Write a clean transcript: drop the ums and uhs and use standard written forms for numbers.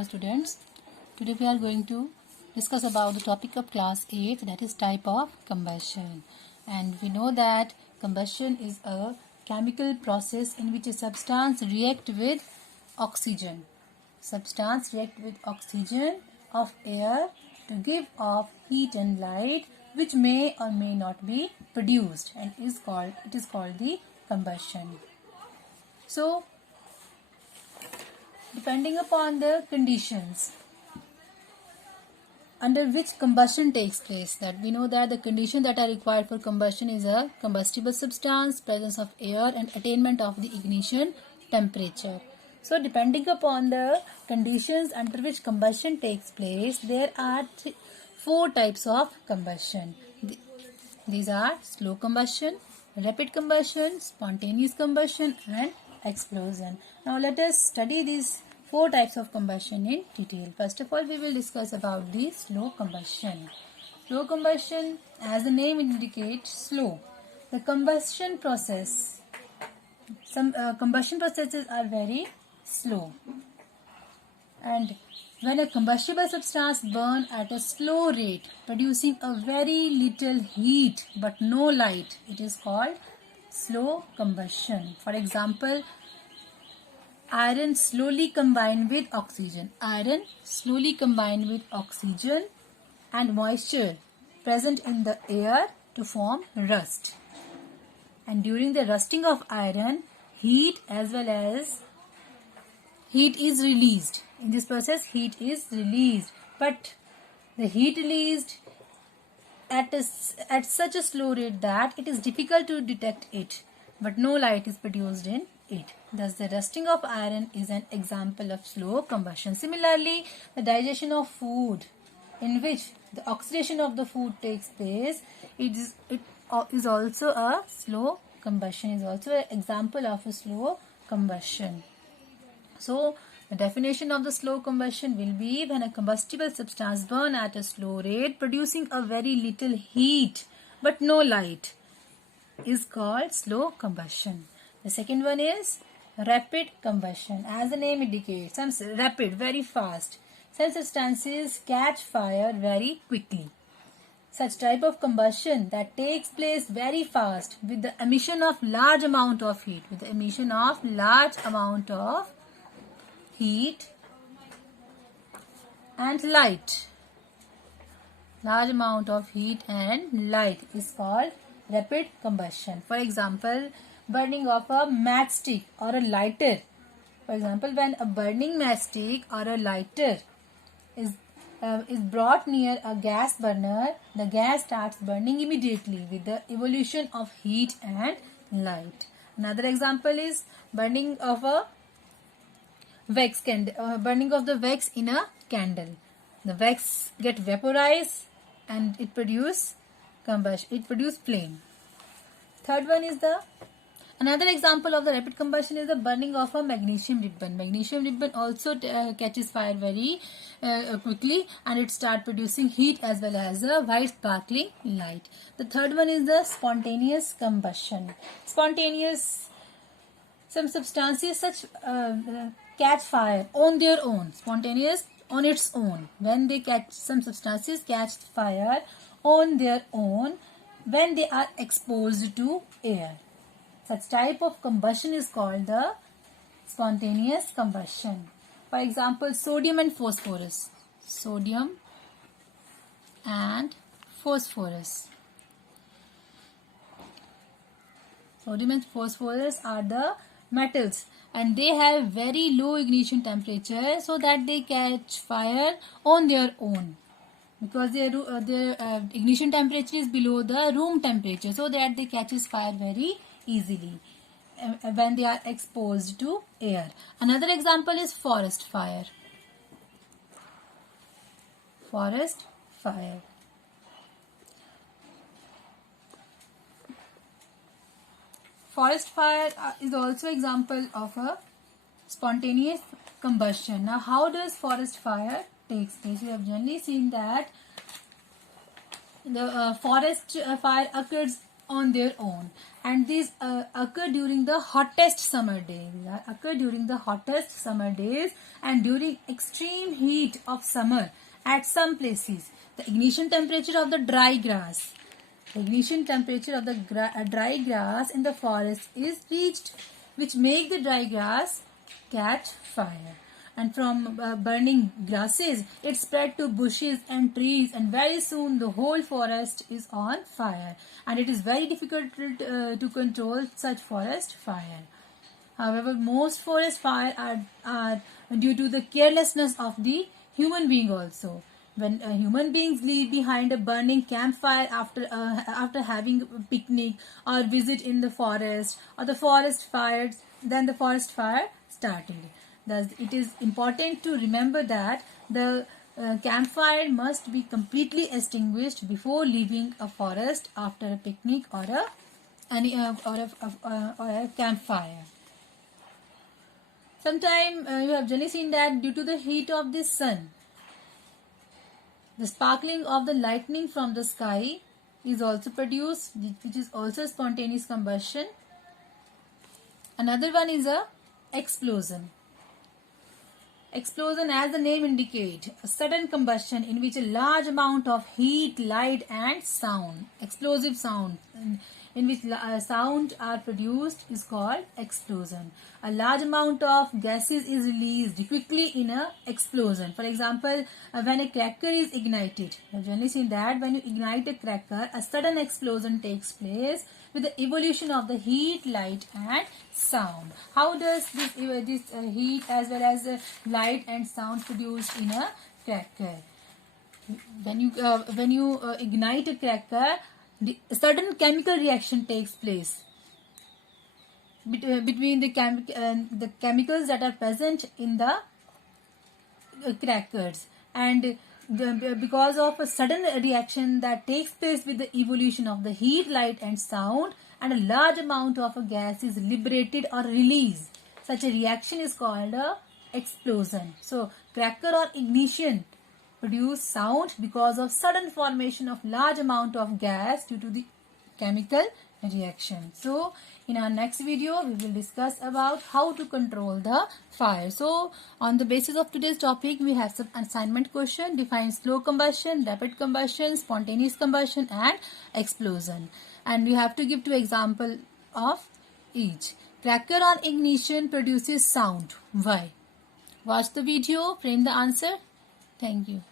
Hello students, today we are going to discuss about the topic of class 8, that is type of combustion. And we know that combustion is a chemical process in which a substance react with oxygen. Substance react with oxygen of air to give off heat and light, which may or may not be produced, and it is called the combustion. So depending upon the conditions under which combustion takes place, that we know that the conditions that are required for combustion is a combustible substance, presence of air, and attainment of the ignition temperature. So depending upon the conditions under which combustion takes place, there are four types of combustion. These are slow combustion, rapid combustion, spontaneous combustion, and explosion. Now let us study these four types of combustion in detail. First of all, we will discuss about the slow combustion. Slow combustion, as the name indicates, slow. The combustion process, some combustion processes are very slow. And when a combustible substance burns at a slow rate, producing a very little heat but no light, it is called slow combustion. For example, iron slowly combined with oxygen. Iron slowly combined with oxygen and moisture present in the air to form rust. And during the rusting of iron, heat as well as heat is released. In this process, heat is released, but the heat released at such a slow rate that it is difficult to detect it, but no light is produced in it. Thus, the rusting of iron is an example of slow combustion. Similarly, the digestion of food, in which the oxidation of the food takes place, it is also a slow combustion, is also an example of a slow combustion. So, the definition of the slow combustion will be when a combustible substance burns at a slow rate, producing a very little heat but no light, is called slow combustion. The second one is rapid combustion. As the name indicates, rapid, very fast. Some substances catch fire very quickly. Such type of combustion that takes place very fast with the emission of large amount of heat, heat and light. Large amount of heat and light is called rapid combustion. For example, burning of a matchstick or a lighter. For example, when a burning matchstick or a lighter is brought near a gas burner, the gas starts burning immediately with the evolution of heat and light. Another example is burning of a wax candle, burning of the wax in a candle. The wax get vaporized and it produce combustion. It produce flame. Third one is another example of the rapid combustion is the burning of a magnesium ribbon. Magnesium ribbon also catches fire very quickly and it start producing heat as well as a white sparkling light. The third one is the spontaneous combustion. Some substances such catch fire on their own, spontaneous on its own. When some substances catch fire on their own when they are exposed to air. Such type of combustion is called the spontaneous combustion. For example, sodium and phosphorus. Sodium and phosphorus. Sodium and phosphorus are the metals and they have very low ignition temperature so that they catch fire on their own, because their ignition temperature is below the room temperature, so that they catches fire very easily when they are exposed to air. Another example is forest fire. Forest fire. Forest fire is also example of a spontaneous combustion. Now, how does forest fire takes place? We have generally seen that the forest fire occurs on their own, and these occur during the hottest summer days. Occur during the hottest summer days and during extreme heat of summer at some places. The ignition temperature of the dry grass. The ignition temperature of the dry grass in the forest is reached, which make the dry grass catch fire. And from burning grasses, it spread to bushes and trees, and very soon the whole forest is on fire. And it is very difficult to control such forest fire. However, most forest fire are due to the carelessness of the human being also. When human beings leave behind a burning campfire after having a picnic or visit in the forest, or the forest fires, then the forest fire started. Thus, it is important to remember that the campfire must be completely extinguished before leaving a forest after a picnic or a campfire. Sometimes you have generally seen that due to the heat of the sun, the sparkling of the lightning from the sky is also produced, which is also spontaneous combustion. Another one is a explosion. Explosion, as the name indicates, a sudden combustion in which a large amount of heat, light and sound, explosive sound, in which sound are produced is called explosion. A large amount of gases is released quickly in a explosion. For example, when a cracker is ignited, you have generally seen that when you ignite a cracker, a sudden explosion takes place with the evolution of the heat, light and sound. How does this heat as well as light and sound produced in a cracker? When you ignite a cracker, a sudden chemical reaction takes place between the chemicals that are present in the crackers, and because of a sudden reaction that takes place with the evolution of the heat, light and sound, and a large amount of a gas is liberated or released, such a reaction is called a explosion. So cracker or ignition produce sound because of sudden formation of large amount of gas due to the chemical reaction. So in our next video we will discuss about how to control the fire. So on the basis of today's topic, we have some assignment question: define slow combustion, rapid combustion, spontaneous combustion and explosion, and we have to give 2 examples of each. Cracker on ignition produces sound. Why? Watch the video, frame the answer. Thank you.